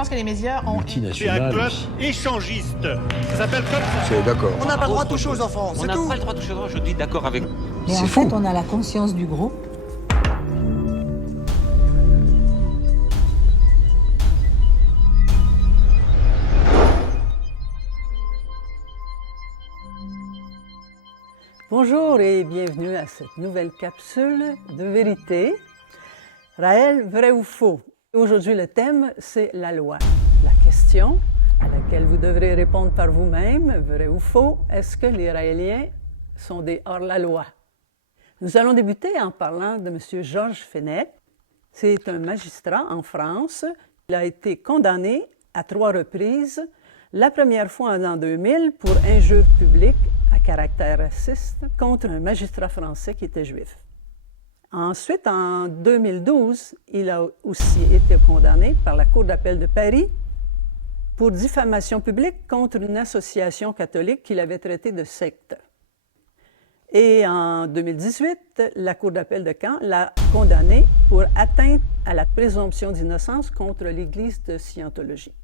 pense que les médias ont... C'est un Multinational. club échangiste. Ça s'appelle comme ça. C'est d'accord. On n'a pas le droit de toucher aux enfants, On c'est n'a tout. pas le droit de toucher aux enfants, je dis d'accord avec vous. Et en fait, on a la conscience du groupe. Bonjour et bienvenue à cette nouvelle capsule de vérité. Raël, vrai ou faux? Aujourd'hui, le thème, c'est la loi. La question à laquelle vous devrez répondre par vous-même, vrai ou faux, est-ce que les Raéliens sont des hors-la-loi? Nous allons débuter en parlant de M. Georges Fenech. C'est un magistrat en France. Il a été condamné à 3 reprises. La première fois en l'an 2000 pour injure publique à caractère raciste contre un magistrat français qui était juif. Ensuite, en 2012, il a aussi été condamné par la Cour d'appel de Paris pour diffamation publique contre une association catholique qu'il avait traitée de secte. Et en 2018, la Cour d'appel de Caen l'a condamné pour atteinte à la présomption d'innocence contre l'Église de Scientologie.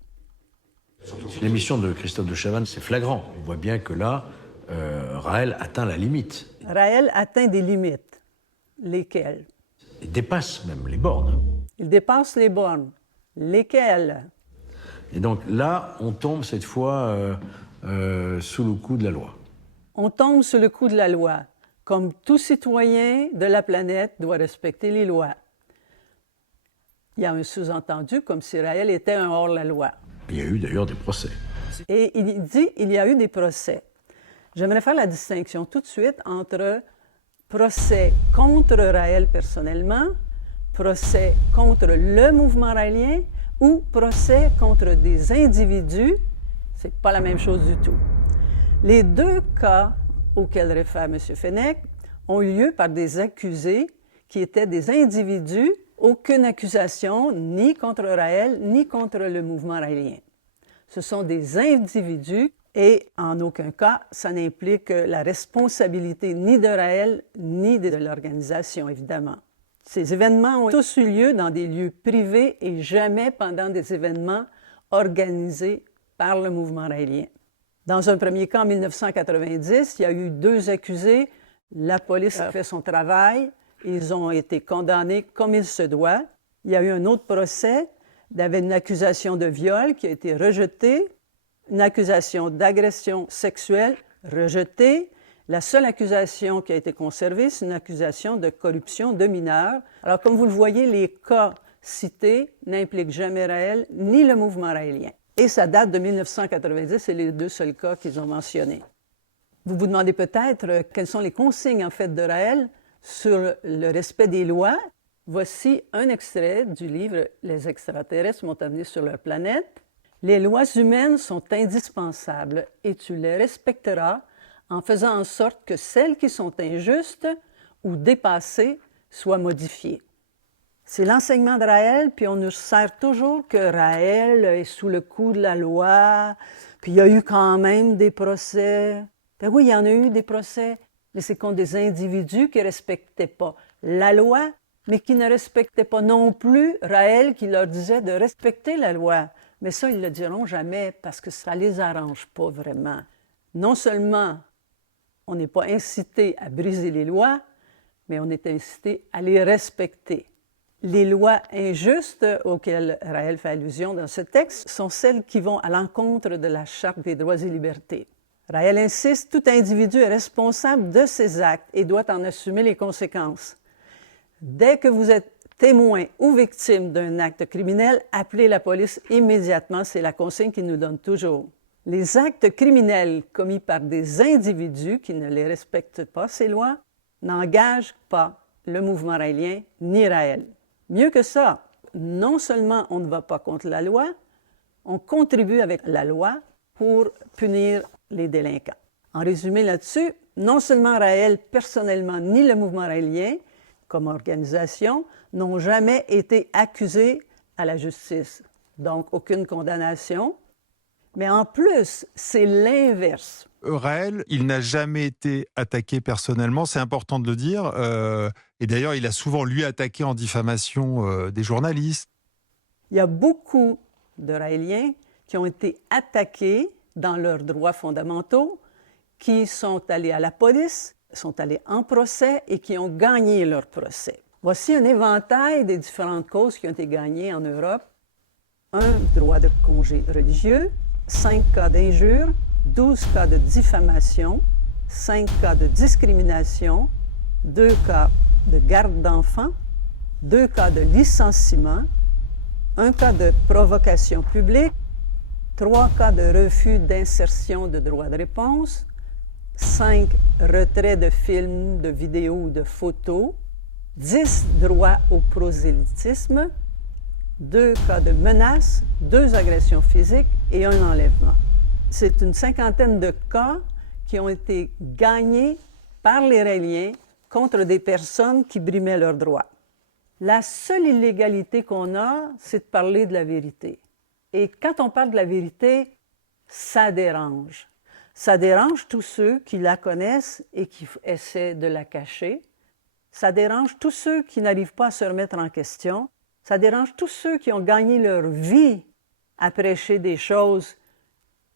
L'émission de Christophe de Chavannes, c'est flagrant. On voit bien que là, Raël atteint la limite. Raël atteint des limites. Lesquelles? Il dépasse même les bornes. Il dépasse les bornes. Lesquelles? Et donc là, on tombe cette fois sous le coup de la loi. On tombe sous le coup de la loi. Comme tout citoyen de la planète doit respecter les lois. Il y a un sous-entendu comme si Raël était un hors-la-loi. Il y a eu d'ailleurs des procès. Et il dit qu'il y a eu des procès. J'aimerais faire la distinction tout de suite entre procès contre Raël personnellement, procès contre le mouvement raélien ou procès contre des individus. C'est pas la même chose du tout. Les deux cas auxquels réfère M. Fenech ont eu lieu par des accusés qui étaient des individus, aucune accusation ni contre Raël ni contre le mouvement raélien. Ce sont des individus et en aucun cas, ça n'implique la responsabilité ni de Raël ni de l'organisation, évidemment. Ces événements ont tous eu lieu dans des lieux privés et jamais pendant des événements organisés par le mouvement raélien. Dans un premier cas, en 1990, il y a eu 2 accusés. La police a fait son travail. Ils ont été condamnés comme il se doit. Il y a eu un autre procès. Il y avait une accusation de viol qui a été rejetée, une accusation d'agression sexuelle rejetée. La seule accusation qui a été conservée, c'est une accusation de corruption de mineurs. Alors, comme vous le voyez, les cas cités n'impliquent jamais Raël ni le mouvement raélien. Et ça date de 1990, c'est les 2 seuls cas qu'ils ont mentionnés. Vous vous demandez peut-être quelles sont les consignes en fait de Raël sur le respect des lois. Voici un extrait du livre « Les extraterrestres m'ont amené sur leur planète ». Les lois humaines sont indispensables et tu les respecteras en faisant en sorte que celles qui sont injustes ou dépassées soient modifiées. C'est l'enseignement de Raël, puis on nous sert toujours que Raël est sous le coup de la loi, puis il y a eu quand même des procès. Ben oui, il y en a eu des procès, mais c'est contre des individus qui ne respectaient pas la loi, mais qui ne respectaient pas non plus Raël qui leur disait de respecter la loi. Mais ça, ils ne le diront jamais parce que ça ne les arrange pas vraiment. Non seulement on n'est pas incité à briser les lois, mais on est incité à les respecter. Les lois injustes auxquelles Raël fait allusion dans ce texte sont celles qui vont à l'encontre de la Charte des droits et libertés. Raël insiste, tout individu est responsable de ses actes et doit en assumer les conséquences. Dès que vous êtes témoin ou victime d'un acte criminel, appelez la police immédiatement, c'est la consigne qu'il nous donne toujours. Les actes criminels commis par des individus qui ne les respectent pas, ces lois, n'engagent pas le mouvement raélien ni Raël. Mieux que ça, non seulement on ne va pas contre la loi, on contribue avec la loi pour punir les délinquants. En résumé là-dessus, non seulement Raël personnellement ni le mouvement raélien, comme organisation, n'ont jamais été accusés à la justice. Donc, aucune condamnation. Mais en plus, c'est l'inverse. Raël, il n'a jamais été attaqué personnellement, c'est important de le dire. Et d'ailleurs, il a souvent, lui, attaqué en diffamation des journalistes. Il y a beaucoup de Raéliens qui ont été attaqués dans leurs droits fondamentaux, qui sont allés à la police, sont allés en procès et qui ont gagné leur procès. Voici un éventail des différentes causes qui ont été gagnées en Europe. Un droit de congé religieux, 5 cas d'injure, 12 cas de diffamation, 5 cas de discrimination, 2 cas de garde d'enfants, 2 cas de licenciement, 1 cas de provocation publique, 3 cas de refus d'insertion de droit de réponse, 5 retraits de films, de vidéos ou de photos, 10 droits au prosélytisme, 2 cas de menaces, 2 agressions physiques et 1 enlèvement. C'est une cinquantaine de cas qui ont été gagnés par les Raéliens contre des personnes qui brimaient leurs droits. La seule illégalité qu'on a, c'est de parler de la vérité. Et quand on parle de la vérité, ça dérange. Ça dérange tous ceux qui la connaissent et qui essaient de la cacher. Ça dérange tous ceux qui n'arrivent pas à se remettre en question. Ça dérange tous ceux qui ont gagné leur vie à prêcher des choses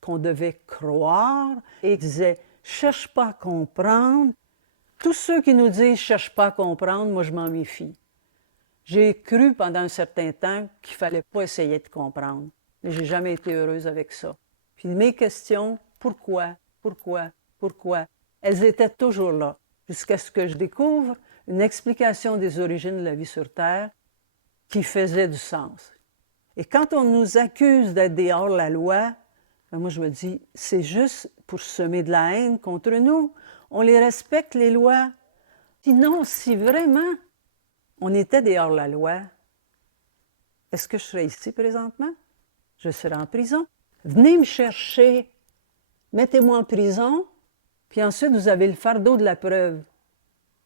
qu'on devait croire et qui disaient « cherche pas à comprendre ». Tous ceux qui nous disent « cherche pas à comprendre », moi je m'en méfie. J'ai cru pendant un certain temps qu'il fallait pas essayer de comprendre, mais j'ai jamais été heureuse avec ça. Puis mes questions, pourquoi, elles étaient toujours là, jusqu'à ce que je découvre une explication des origines de la vie sur Terre qui faisait du sens. Et quand on nous accuse d'être des hors-la-loi, ben moi je me dis, c'est juste pour semer de la haine contre nous. On les respecte, les lois. Sinon, si vraiment on était des hors-la-loi, est-ce que je serais ici présentement? Je serais en prison. Venez me chercher, mettez-moi en prison, puis ensuite vous avez le fardeau de la preuve.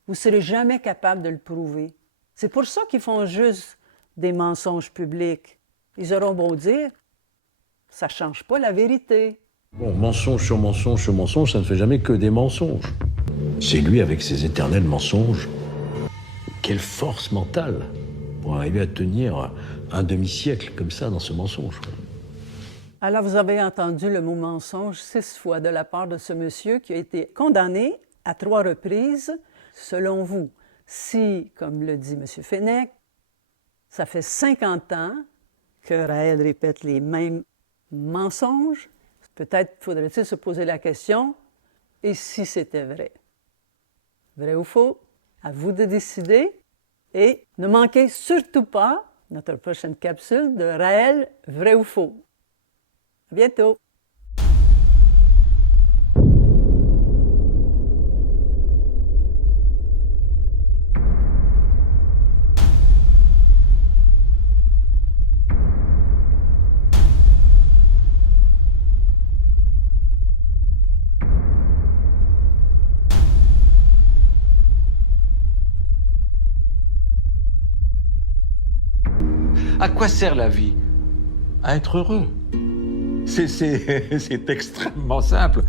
Vous ne serez jamais capable de le prouver. C'est pour ça qu'ils font juste des mensonges publics. Ils auront beau dire, ça ne change pas la vérité. Bon, mensonge sur mensonge sur mensonge, ça ne fait jamais que des mensonges. C'est lui avec ses éternels mensonges. Quelle force mentale pour arriver à tenir un demi-siècle comme ça dans ce mensonge. Alors, vous avez entendu le mot mensonge 6 fois de la part de ce monsieur qui a été condamné à 3 reprises. Selon vous, si, comme le dit M. Fenech, ça fait 50 ans que Raël répète les mêmes mensonges, peut-être faudrait-il se poser la question, et si c'était vrai? Vrai ou faux? À vous de décider. Et ne manquez surtout pas notre prochaine capsule de Raël, vrai ou faux. À bientôt! À quoi sert la vie? À être heureux. C'est extrêmement simple.